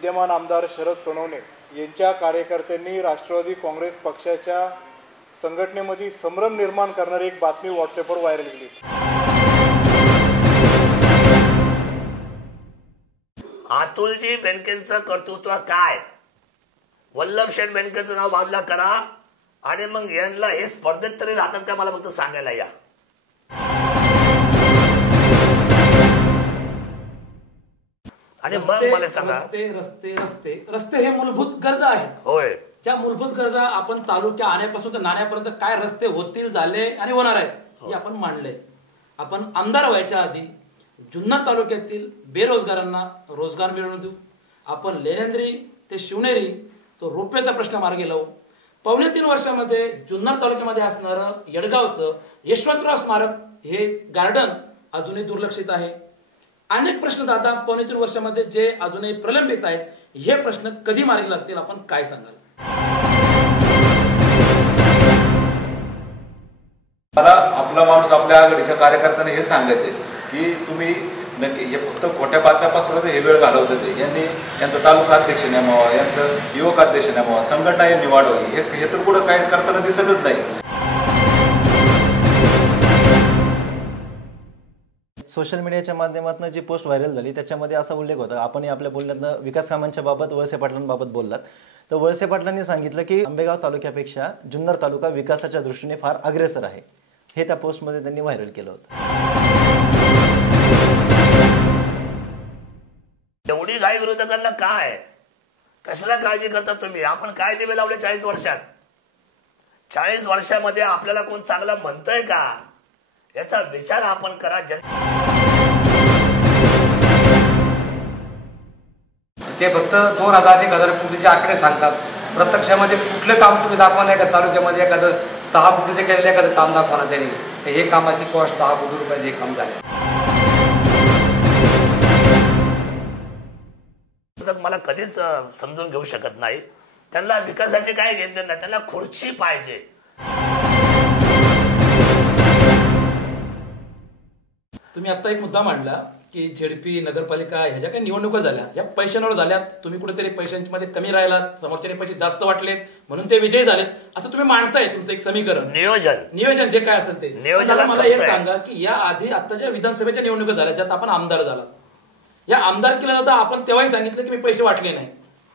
विद्यमान आमदार शरद सोनवणे यांच्या कार्यकर्त्यांनी राष्ट्रवादी काँग्रेस पक्षाच्या संघटनेमध्ये संभ्रम निर्माण करणारी एक बातमी व्हॉट्सअपवर व्हायरल केली. अतुलजी बेनकेंचं कर्तृत्व काय? वल्लभ शेठ बेनकेचं नाव बाजूला करा आणि मग यांना हे स्पर्धेत तरी राहतात का? मला फक्त सांगायला या. आणि मग रस्ते मला सांगा. रस्ते रस्ते रस्ते. रस्ते हे मूलभूत गरजा आहेत. होय. ज्या मूलभूत गरजा आपण तालुक्या आणण्यापासून तर नाण्यापर्यंत काय रस्ते होतील झाले आणि होणार आहेत हे आपण मांडले आपण आमदार व्हायच्या आधी जुन्नर तालुक्यातील बेरोजगारांना रोजगार मिळवून देऊ. आपण लेनेंद्री ते शिवनेरी तो रोपवेचा प्रश्न मार्गी लावू. पावणे तीन वर्षामध्ये जुन्नर तालुक्यामध्ये असणारं येडगावचं यशवंतराव स्मारक हे गार्डन अजूनही दुर्लक्षित आहे. अनेक प्रश्न दादा पावणे तीन वर्षामध्ये जे अजूनही प्रलंबित आहेत हे प्रश्न कधी मार्गी लागतील? आपण काय सांगाल? मला आपला माणूस आपल्या आघाडीच्या कार्यकर्त्यांना हे सांगायचे की तुम्ही नक्की हे फक्त खोट्या बातम्या पसरवत हे वेळ घालवत ते यांनी यांचा तालुका अध्यक्ष नेमावा यांचं युवक अध्यक्ष नेमावा संघटना यांनी वाढवावी हे हे तर कुठं काय करताना दिसतच नाही. सोशल मीडियाच्या माध्यमातून जी पोस्ट व्हायरल झाली त्याच्यामध्ये असा उल्लेख होता. आपण आपल्या बोलण्यातनं विकास कामांच्या बाबत वळसे पाटलांबाबत बोललात. तर वळसे पाटलांनी सांगितलं की आंबेगाव तालुक्यापेक्षा जुन्नर तालुका विकासाच्या दृष्टीने फार अग्रेसर आहे. हे त्या पोस्टमध्ये त्यांनी व्हायरल केलं होतं. एवढी घाई विरोधकांना काय कशाला काळजी करता तुम्ही? आपण काय दिवे लावले चाळीस वर्षात? चाळीस वर्षामध्ये आपल्याला कोण चांगलं म्हणतंय का? याचा विचार आपण करा. जन ते फक्त दोन हजार एक हजार कोटीचे आकडे सांगतात. प्रत्यक्षामध्ये कुठलं काम तुम्ही दाखवा नाही का? तालुक्यामध्ये एखादं दहा कोटीचे केलेलं एखादं काम दाखवा त्यांनी. हे कामाची कॉस्ट दहा कोटी रुपयाचे हे काम झाले मला कधीच समजून घेऊ शकत नाही. त्यांना विकासाचे काय देणं नाही. त्यांना खुर्ची पाहिजे. तुम्ही आता एक मुद्दा मांडला की झेडपी नगरपालिका ह्या ज्या काही निवडणुका झाल्या. या पैशांवर झाल्यात. तुम्ही कुठेतरी पैशांमध्ये कमी राहिलात समोरच्याने पैसे जास्त वाटलेत म्हणून ते विजयी झालेत. असं तुम्ही मांडताय तुमचं एक समीकरण. नियोजन. नियोजन जे काय असेल ते. नियोजनात मला हे. सांगा की या आधी आता ज्या विधानसभेच्या निवडणुका झाल्या ज्यात आपण आमदार झाला या आमदार केल्या जाता आपण तेव्हाही सांगितलं की मी पैसे वाटले नाही.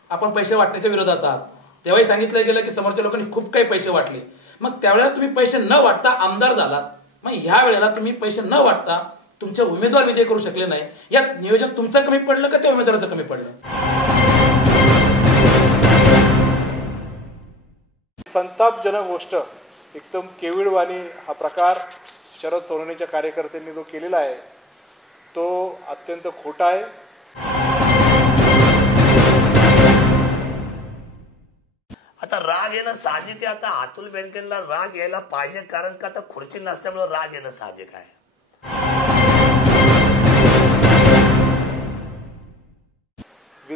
आपण पैसे वाटण्याच्या विरोधात आहात. तेव्हाही सांगितलं गेलं की समोरच्या लोकांनी खूप काही पैसे वाटले. मग त्यावेळेला तुम्ही पैसे न वाटता आमदार झालात. मग ह्या वेळेला तुम्ही पैसे न वाटता तुमचे उमेदवार विजय करू शकले नाही. यात नियोजन तुमचं कमी पडलं का त्या उमेदवाराचं कमी पडलं? संतापजनक गोष्ट एकदम केविळवाणी हा प्रकार शरद सोनवणेच्या कार्यकर्त्यांनी जो केलेला आहे तो अत्यंत खोटा आहे. आता राग येणं साहजिक आहे. आता अतुल बेनकेला राग यायला पाहिजे कारण का आता खुर्ची नसल्यामुळे राग येणं साहजिक आहे.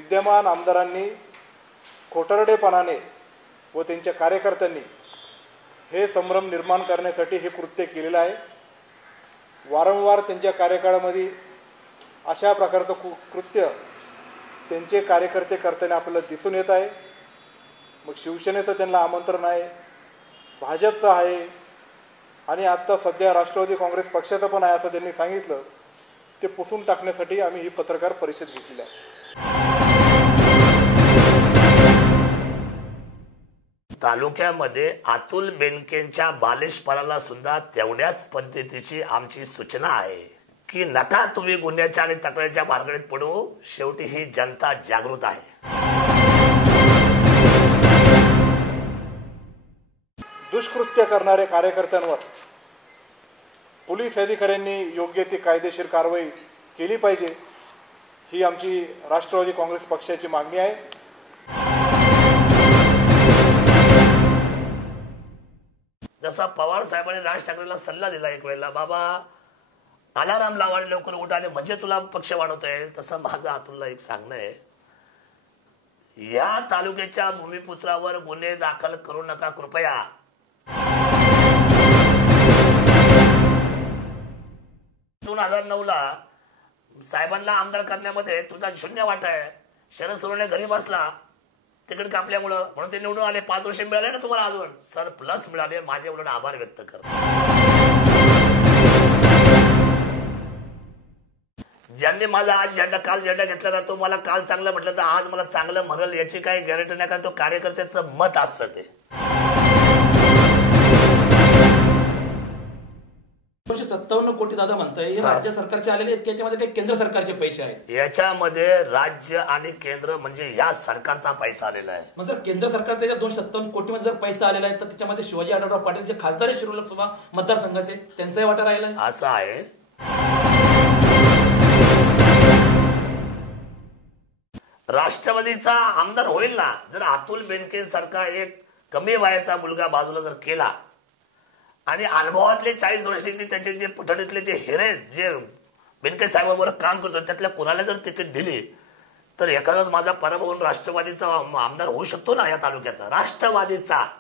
विद्यमान आमदारांनी खोटरडेपणाने व त्यांच्या कार्यकर्त्यांनी हे संभ्रम निर्माण करण्यासाठी हे कृत्य केलेलं आहे. वारंवार त्यांच्या कार्यकाळामध्ये अशा प्रकारचं कु कृत्य त्यांचे कार्यकर्ते करताना आपल्याला दिसून येत आहे. मग शिवसेनेचं त्यांना आमंत्रण आहे भाजपचं आहे आणि आत्ता सध्या राष्ट्रवादी काँग्रेस पक्षाचं पण आहे असं त्यांनी सांगितलं. ते पुसून टाकण्यासाठी आम्ही ही पत्रकार परिषद घेतली आहे. तालुक्यामध्ये अतुल बेनकेंच्या बालिशपणाला सुद्धा तेवढ्याच पद्धतीची आमची सूचना आहे. की नका तुम्ही गुन्ह्याच्या आणि तक्रारीच्या भानगडीत पडू. शेवटी ही जनता जागृत आहे. दुष्कृत्य करणारे कार्यकर्त्यांवर पोलीस अधिकाऱ्यांनी योग्य ती कायदेशीर कारवाई केली पाहिजे ही आमची राष्ट्रवादी काँग्रेस पक्षाची मागणी आहे. जसा पवार साहेबांनी राज ठाकरेला सल्ला दिला एक वेळेला बाबा अलाराम लावायला लवकर उठाने म्हणजे तुला पक्ष वाढवता येईल. तसं माझं अतुलला एक सांगणं आहे. या तालुक्याच्या भूमिपुत्रावर गुन्हे दाखल करू नका कृपया. दोन हजार नऊ ला साहेबांना आमदार करण्यामध्ये तुझा शून्य वाटा आहे. शरद सोनवणे घरी बसला तिकीट कापल्यामुळं म्हणून ते निवडून आले पाच वर्ष मिळाले ना तुम्हाला अजून. सर प्लस मिळाले माझे उलट आभार व्यक्त कर ज्यांनी माझा आज झेंडा काल झेंडा घेतला ना तो मला काल चांगलं म्हटलं तर आज मला चांगलं म्हणेल याची काही गॅरंटी नाही कारण तो कार्यकर्त्याचं मत असतं ते. सत्तावन्न कोटी दादा म्हणताय हे हा. राज्य सरकारचे आलेले आहेत की याच्यामध्ये काही केंद्र सरकारचे पैसे आहेत? याच्यामध्ये राज्य आणि केंद्र म्हणजे या सरकारचा पैसा आलेला आहे. मग जर केंद्र सरकारचे दोनशे सत्तावन्न कोटीमध्ये जर पैसा आलेला आहे तर त्याच्यामध्ये शिवाजी आढळराव पाटील जे खासदार आहे लोकसभा मतदारसंघाचे त्यांचाही वाटा राहिला आहे. असं आहे. राष्ट्रवादीचा आमदार होईल ना? जर अतुल बेनके सारखा एक कमी वयाचा मुलगा बाजूला जर केला आणि अनुभवातले चाळीस वर्षाचे त्याचे जे पुठडीतले जे हिरे जे बेनके साहेबाबरोबर काम करतो त्यातल्या कोणाला जर तिकीट दिली तर एखादाच माझा पराभव होऊन राष्ट्रवादीचा आमदार होऊ शकतो ना या तालुक्याचा? राष्ट्रवादीचा.